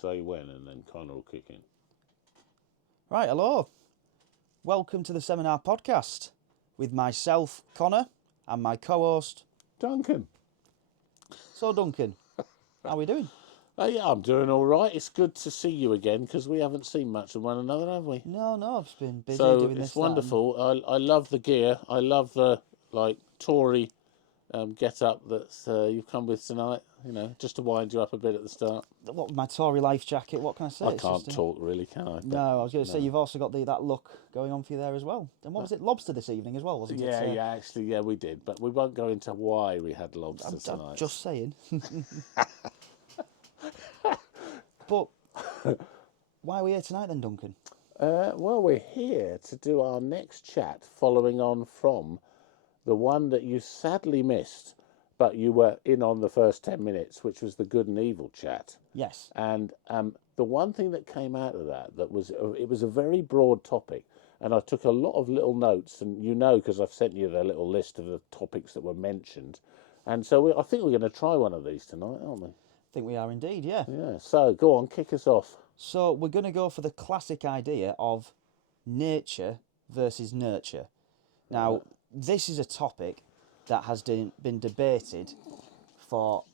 say when, and then Connor will kick in. Right, hello. Welcome to the Seminar Podcast with myself, Connor, and my co-host. Duncan. So, Duncan, how are we doing? Yeah, I'm doing all right. It's good to see you again because we haven't seen much of one another, have we? No, I've been busy So doing it's this, wonderful. I love the gear. I love the Tory get up that you've come with tonight. You know, just to wind you up a bit at the start. What with my Tory life jacket? What can I say? I can't talk really, can I? No, I was going to say you've also got that look going on for you there as well. And what was it? Lobster this evening as well, wasn't it? Yeah, we did. But we won't go into why we had lobster tonight. I'm just saying. But why are we here tonight then, Duncan? Well, we're here to do our next chat following on from the one that you sadly missed, but you were in on the first 10 minutes, which was the good and evil chat. Yes. And the one thing that came out of that was, it was a very broad topic. And I took a lot of little notes, and you know, because I've sent you the little list of the topics that were mentioned. And so I think we're going to try one of these tonight, aren't we? I think we are indeed, yeah. Yeah, so go on, kick us off. So we're going to go for the classic idea of nature versus nurture. Now, this is a topic that has been debated for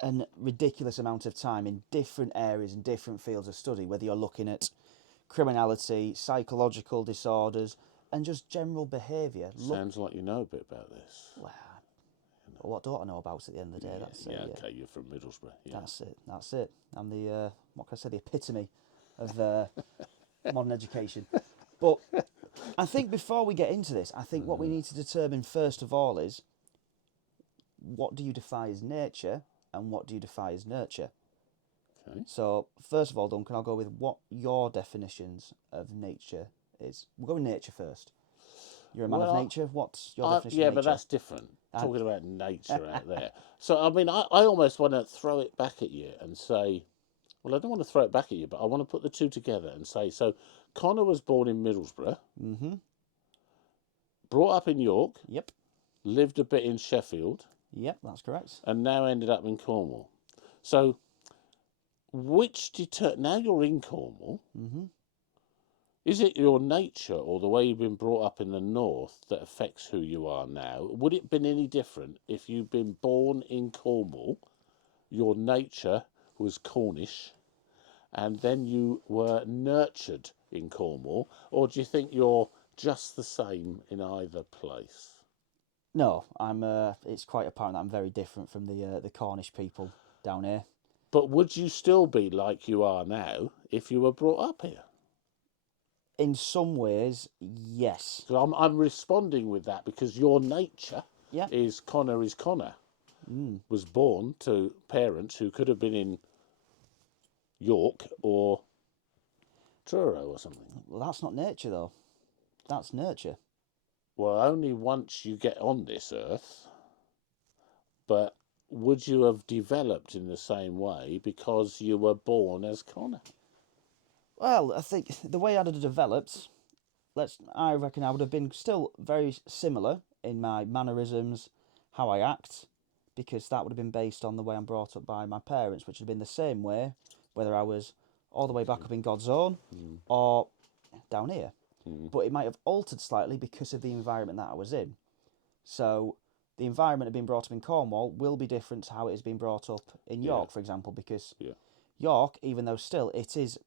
a ridiculous amount of time in different areas and different fields of study, whether you're looking at criminality, psychological disorders, and just general behaviour. Sounds like you know a bit about this. Well, what don't I know about at the end of the day? Okay, you're from Middlesbrough. Yeah. That's it. I'm the, what can I say, the epitome of modern education. But I think before we get into this, I think what we need to determine first of all is, what do you define as nature and what do you define as nurture? Okay. So, first of all, Duncan, I'll go with what your definitions of nature is. We'll go with nature first. You're a man of nature. What's your definition of nature? Yeah, but that's different. Talking about nature out there. So, I mean, I almost want to throw it back at you and say, well, I don't want to throw it back at you, but I want to put the two together and say, so Connor was born in Middlesbrough, brought up in York, Yep. lived a bit in Sheffield, Yep, that's correct. and now ended up in Cornwall. So, now you're in Cornwall, is it your nature or the way you've been brought up in the north that affects who you are now? Would it have been any different if you'd been born in Cornwall, your nature was Cornish, and then you were nurtured in Cornwall, or do you think you're just the same in either place? No, it's quite apparent that I'm very different from the Cornish people down here. But would you still be like you are now if you were brought up here? In some ways, yes. So I'm responding with that because your nature is Connor. Was born to parents who could have been in York or Truro or something. Well, that's not nature, though. That's nurture. Well, only once you get on this earth. But would you have developed in the same way because you were born as Connor? Well, I think the way I'd have developed, I reckon I would have been still very similar in my mannerisms, how I act, because that would have been based on the way I'm brought up by my parents, which would have been the same way, whether I was all the way back up in God's own or down here. But it might have altered slightly because of the environment that I was in. So the environment of being brought up in Cornwall will be different to how it has been brought up in York, for example, because York, even though still it is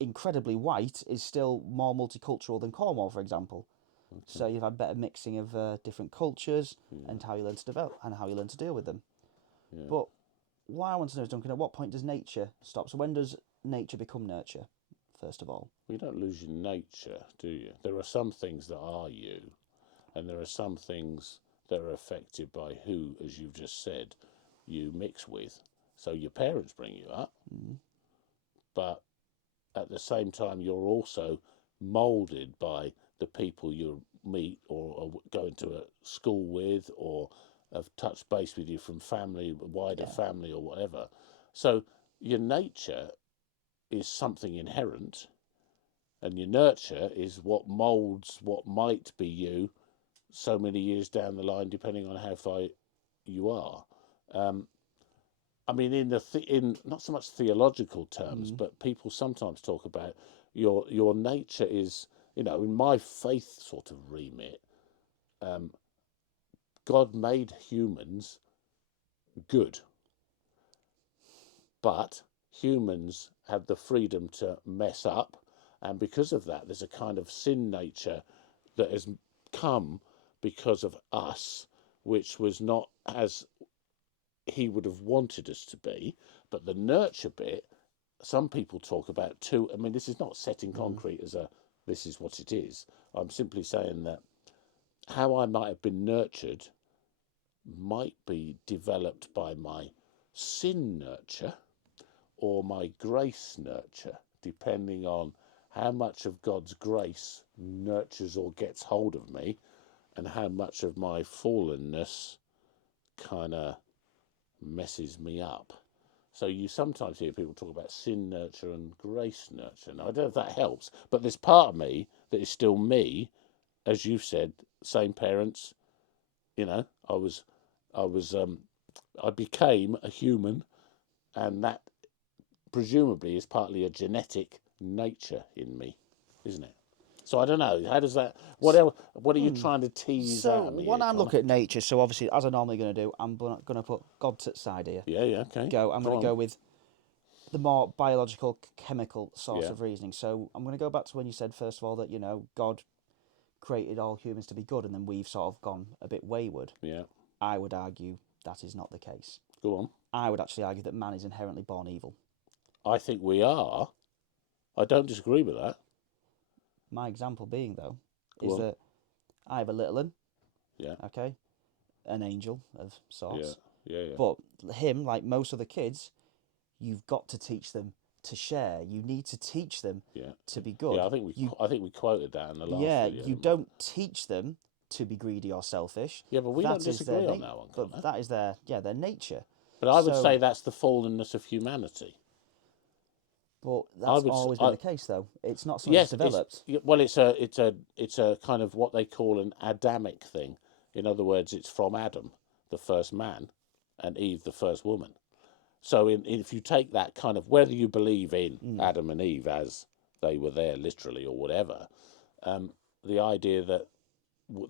incredibly white, is still more multicultural than Cornwall, for example. Okay. So you've had better mixing of different cultures and how you learn to develop and how you learn to deal with them. Yeah. But what I want to know is, Duncan, at what point does nature stop? So when does nature become nurture, first of all? Well, you don't lose your nature, do you? There are some things that are you, and there are some things that are affected by who, as you've just said, you mix with. So your parents bring you up, but at the same time, you're also moulded by the people you meet or are going to a school with or have touched base with you from family, wider family or whatever. So your nature is something inherent and your nurture is what moulds what might be you so many years down the line, depending on how far you are. I mean, in not so much theological terms, but people sometimes talk about your nature is, in my faith sort of remit, God made humans good, but humans have the freedom to mess up, and because of that, there's a kind of sin nature that has come because of us, which was not as he would have wanted us to be. But the nurture bit, some people talk about too. I mean, this is not set in concrete as a this is what it is. I'm simply saying that how I might have been nurtured might be developed by my sin nurture or my grace nurture, depending on how much of God's grace nurtures or gets hold of me, and how much of my fallenness kind of messes me up. So you sometimes hear people talk about sin nurture and grace nurture. Now, I don't know if that helps, but there's part of me that is still me, as you've said, same parents. I was, I became a human, and that presumably is partly a genetic nature in me, isn't it? So I don't know. How does that? What else? What are you trying to tease So out of me when here, I'm Connor? looking at nature, so obviously as I'm normally going to do, I'm going to put God to the side here. Yeah, yeah, okay. I'm going to go with the more biological, chemical source Yeah. of reasoning. So I'm going to go back to when you said first of all that God created all humans to be good, and then we've sort of gone a bit wayward. Yeah. I would argue that is not the case. Go on. I would actually argue that man is inherently born evil. I think we are. I don't disagree with that. My example being, though, Go is on. that I have a little one, Yeah. okay, an angel of Yeah. sorts. Yeah. Yeah. But him, like most of the kids, you've got to teach them to share. You need to teach them Yeah. to be good. Yeah. I think we quoted that in the last Yeah, video. you didn't we? don't teach them to be greedy or selfish. Yeah, but we don't That is their disagree on that one, but Connor. that is their nature. But I would say So, that's the fallenness of humanity. but I that's would. always been the case, though. It's not something that's Yes. developed. Well, it's a kind of what they call an Adamic thing. In other words, it's from Adam, the first man, and Eve, the first woman. So if you take that kind of, whether you believe in Adam and Eve as they were there literally or whatever, the idea that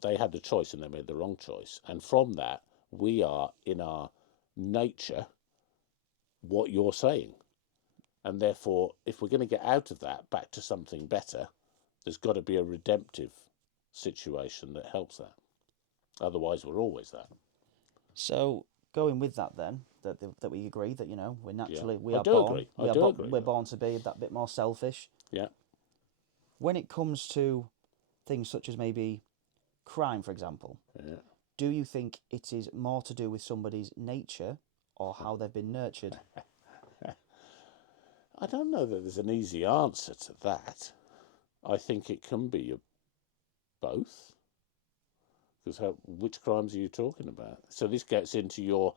they had the choice and they made the wrong choice, and from that we are in our nature what you're saying, and therefore if we're going to get out of that back to something better, there's got to be a redemptive situation that helps that. Otherwise, we're always that. So going with that, then that we agree that we're naturally I do agree. I do agree. we're born to be that bit more selfish. Yeah. When it comes to things such as maybe crime, for example, Yeah. do you think it is more to do with somebody's nature or how they've been nurtured? I don't know that there's an easy answer to that. I think it can be both. Because which crimes are you talking about? So this gets into your.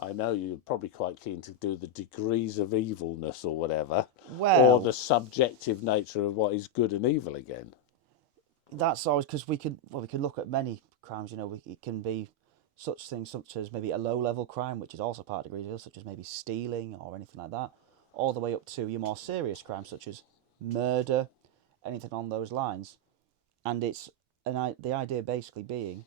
I know you're probably quite keen to do the degrees of evilness or whatever, or the Well, subjective nature of what is good and evil again. that's always because we could look at many crimes. It can be such things such as maybe a low level crime, which is also part of degrees, such as maybe stealing or anything like that, all the way up to your more serious crimes such as murder, anything on those lines. And the idea basically being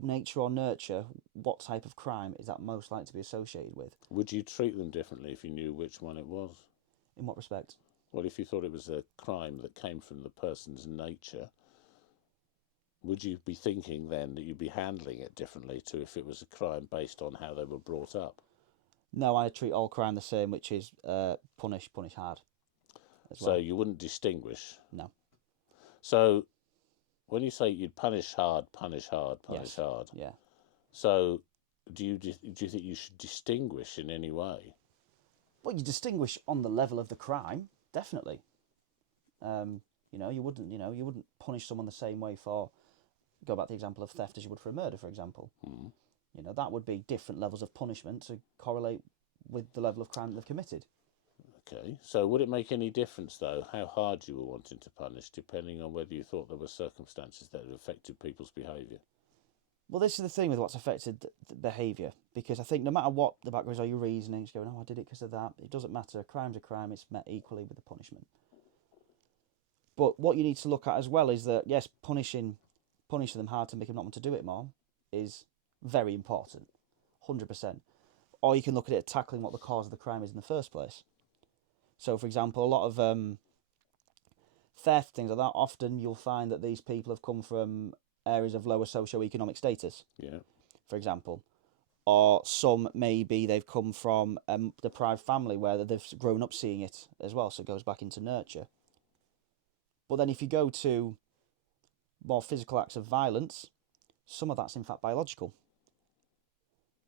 nature or nurture, what type of crime is that most likely to be associated with? Would you treat them differently if you knew which one it was? In what respect? Well, if you thought it was a crime that came from the person's nature, would you be thinking then that you'd be handling it differently to if it was a crime based on how they were brought up? No, I treat all crime the same, which is punish hard as So well. you wouldn't distinguish? No. So when you say you'd punish hard, Yes. hard, Yeah. so do you think you should distinguish in any way? Well, you distinguish on the level of the crime, definitely. You wouldn't punish someone the same way for, go back to the example of theft as you would for a murder, for example. That would be different levels of punishment to correlate with the level of crime that they've committed. Okay, so would it make any difference though how hard you were wanting to punish, depending on whether you thought there were circumstances that had affected people's behaviour? Well, this is the thing with what's affected the behaviour, because I think no matter what the background is or your reasoning, it's going, oh, I did it because of that. It doesn't matter. A crime's a crime. It's met equally with the punishment. But what you need to look at as well is that, yes, punishing them hard to make them not want to do it more is very important, 100%. Or you can look at it tackling what the cause of the crime is in the first place. So, for example, a lot of theft, things like that, often you'll find that these people have come from areas of lower socio-economic status, Yeah. for example. Or some, maybe they've come from a deprived family where they've grown up seeing it as well, so it goes back into nurture. But then if you go to more physical acts of violence, some of that's in fact biological,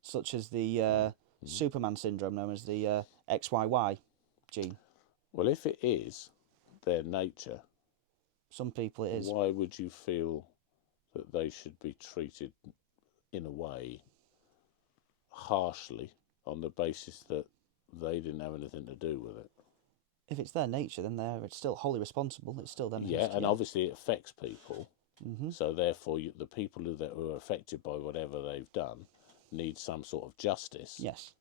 such as the Superman syndrome, known as the XYY gene. Well, if it is their nature, Some people it is. why would you feel that they should be treated in a way harshly on the basis that they didn't have anything to do with it? If it's their nature, then they're still wholly responsible. It's still them. Yeah, and obviously it affects people. Mm-hmm. So therefore, the people who are affected by whatever they've done need some sort of justice. Yes.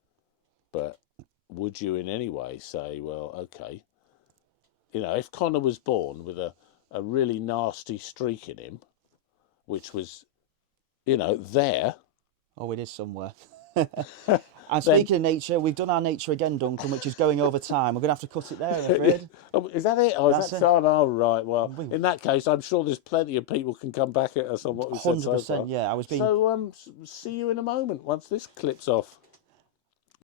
But would you in any way say, well, okay, if Connor was born with a really nasty streak in him, which was, there. Oh, it is somewhere. And speaking of nature, we've done our nature again, Duncan, which is going over time. We're going to have to cut it there, I'm afraid. Oh, is that it? Oh, That's is that it. so? Oh, right. Well, in that case, I'm sure there's plenty of people can come back at us on what we said so far. 100%, yeah. I was being... So, see you in a moment once this clips off.